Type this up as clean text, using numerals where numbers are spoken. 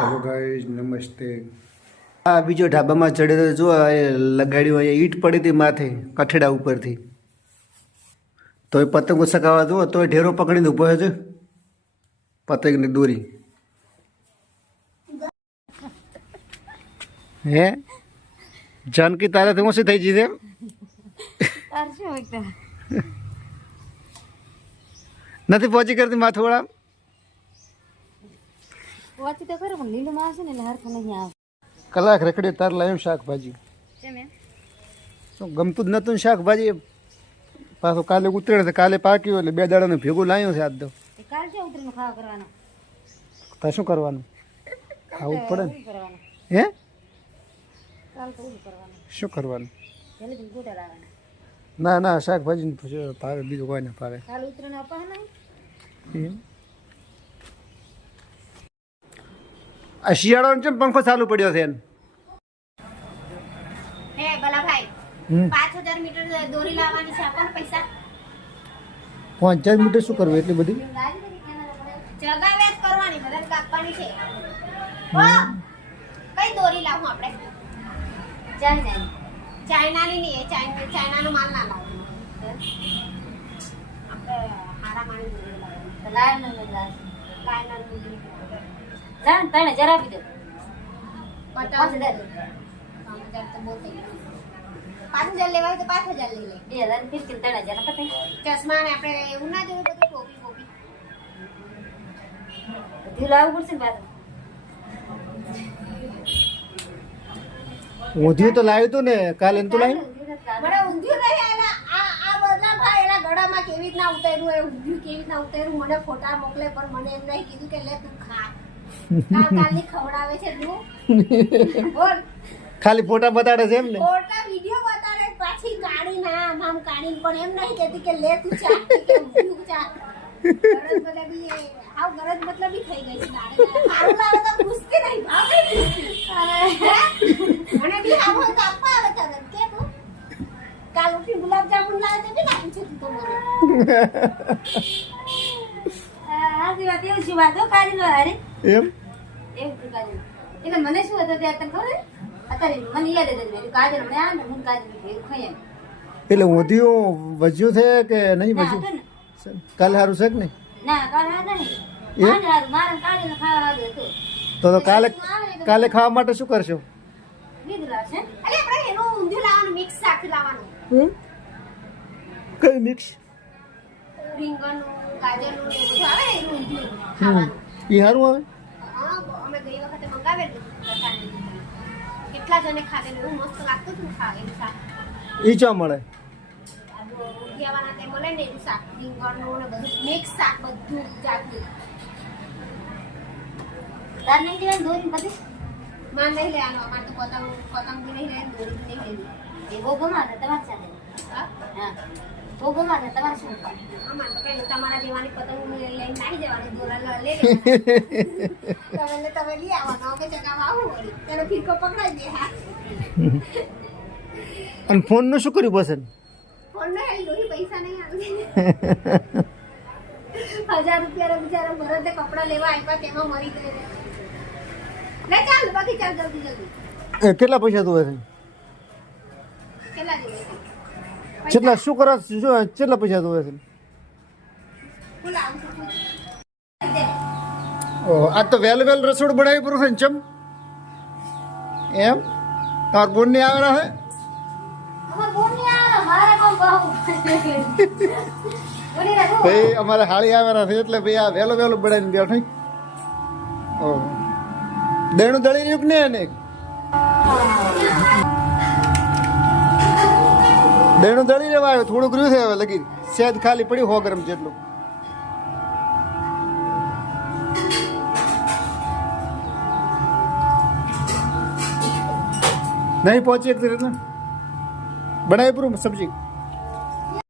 Hello guys, નમસ્તે. આ બીજો ઢાબામાં ચડે તો જો લગાડ્યું, અહીંયા ઈંટ પડી હતી માથે કઠેડા ઉપરથી. તો એ પતંગો સકાવા જુઓ તો ઢેરો પકડીને ઊભો છે પતંગની દોરી. હે જાનકી તારાથી ઓછી થઈ જઈ એમ. નથી પહોંચી કરતી માથોડા. પહોંચી તો ખરું પણ લીલું માં આવશે ને એટલે હરખું નહીં આવે. કલાક રખડે તાર લાવ્યું શાકભાજી. ગમતું જ નતું ને શાકભાજી. પાછું કાલે ઉતરે છે, કાલે પાક્યું એટલે 2 દાડાનું ભેગું લાવ્યું છે આજ તો. કાલ છે ઉતરીને ખાવા કરવાનો. તો શું કરવાનું? ખાવું જ પડે ને. હે કાલ તો શું કરવાનું? શું કરવાનું? જલ્દી ગોટા લાવવાના. ના ના, શાકભાજી ભાવે, બીજું કોઈ ના ભાવે. કાલ ઉતરીને અપા નહીં. આ શિયાળાનો કેમ પંખો ચાલુ પડ્યો છે? હે બલાભાઈ, 5000 મીટર દોરી લાવવાની છે, આપણ પૈસા 5000 મીટર શું કરવું એટલી બધી? જગાવે જ કરવાની, બધાને કાપવાની છે. કઈ દોરી લાવું આપણે? ચાઇનાની નહીં, ચાઇનાનો માલ ના લાવવાનો. આપણે હારા માની દોરી લાવવાની. લાયનનું જાન તને જરા આપી દે. 5000 તો બહુ થઈ ગયું. 5000 લેવા હોય તો 5000 લઈ લે. 2000 ફીસ કે 3000 પતે. ચશ્મા ને આપણે એવું ના જોયું બધું ટોપી બોપી. બધું લાવવું પડશે ને પાછું. ઊંધિયું તો લાવ્યું તું ને કાલે, તો લાવ્યું. મને ઊંધિયું નહીં આલા આ બધા ભાઈ એના ગળામાં કેવી રીતના ઉતાર્યું એ ઊંધિયું કેવી રીતના ઉતાર્યું મને ફોટા મોકલે, પણ મને એમ નહીં કીધું કે લે તું ખા. કાલની ખવડાવે છે તું. બોલ ખાલી ફોટા બતાડે છે એમ ને? ફોટા વિડિયો બતાડે, પાછી કાઢી ના આમ કાઢીને, પણ એમ નહીં કહેતી કે લે તું ચા કે ઊંધિયું ચા. ગરજ મતલબી આવ ગરજ મતલબી થઈ ગઈ છે. સારું લાવે તો પૂછતી નહીં, ભાવ નહીં પૂછતી. મને બી આવો તો આપવા આવે તરત કે તું કાલ ઉઠી ગુલાબ જામુન લાવે તો ના પૂછે તું તો મને. આજી વાત એવું છે, વાતો કાઢી લો. અરે એમ એવું કાઢી એટલે મને શું હતું ત્યારે તને ખબર? અત્યારે મને યાદ જ નથી. કાજલ મને આ ને હું કાજલ એવું ખાઈ એમ. એટલે ઊંધિયું વજ્યું છે કે નહીં વજ્યું? કાલે સારું છે કે નહીં? ના કાલ આ નહીં મારે કાજલ ખાવા આવ્યું હતું. તો કાલે ખાવા માટે શું કરશો? લીધું લાવશે. અરે આપણે એનું ઊંધિયું લાવવાનું, મિક્સ સાથે લાવવાનું. કઈ મિક્સ? રીંગણનું, ગાજરનું ને બધું આવે એનું ઊંધિયું ખાવાનું. ઈ સારું આવે? હા, અમે ગઈ વખતે મંગાવેલું. કેટલા જણે ખાધેલું, એવું મસ્ત લાગતું હતું ખાવાનું શાક. ઈ ચા મળે? ઊંધિયાવાના તે મળે ને એનું શાક, રીંગણનું ને બધું મિક્સ શાક, બધું જાતનું. તાર નહીં લેવાનું દોરી બધી? માં નહીં લેવાનું. અમારે તો પતંગ બી નહીં લેવાનું, દોરી બી નહીં લેવાની. એ બહુ ગમાશે તમારી સાથે. હા બહુ ગમાશે તમારે શું? અમારે તો કઈ તમારા જેવાની પતંગ લઈને નાખી જવાની, દોરા લે તમે લઈ આવવાનો કે ચગાવવા આવું વળી એનો ફીરકો પકડાઈ દે. હા અને ફોન નું શું કર્યું પસંદ? ફોન ને દોરી પૈસા નહીં આવે. 1000 રૂપિયા બિચારો ભરતે કપડા લેવા આપ્યા તેમાં મરી ગયો. લે ચાલ બાકી ચાલ જલ્દી. કેટલા પૈસા જોવે છે? કેટલા જોઈએ? કેટલા શું કરો? કેટલા પૈસા જોવે છે? આ તો વેલ રસોડું બનાવી પૂરું છે ને ચમ એમ? તાર બોન ની આવેલા હે? ભાઈ અમારે હાળી આવેલા છે એટલે ભાઈ આ વહેલું બનાવીને બેઠો. દેણું દળી રહ્યું કે નહીં? એને દેણું દળી લેવા આવ્યો, થોડુંક રહ્યું છે હવે લગી સેજ ખાલી પડ્યું 100 ગ્રામ જેટલું. નહીં પહોંચી એક બનાવી પૂરું સબ્જી.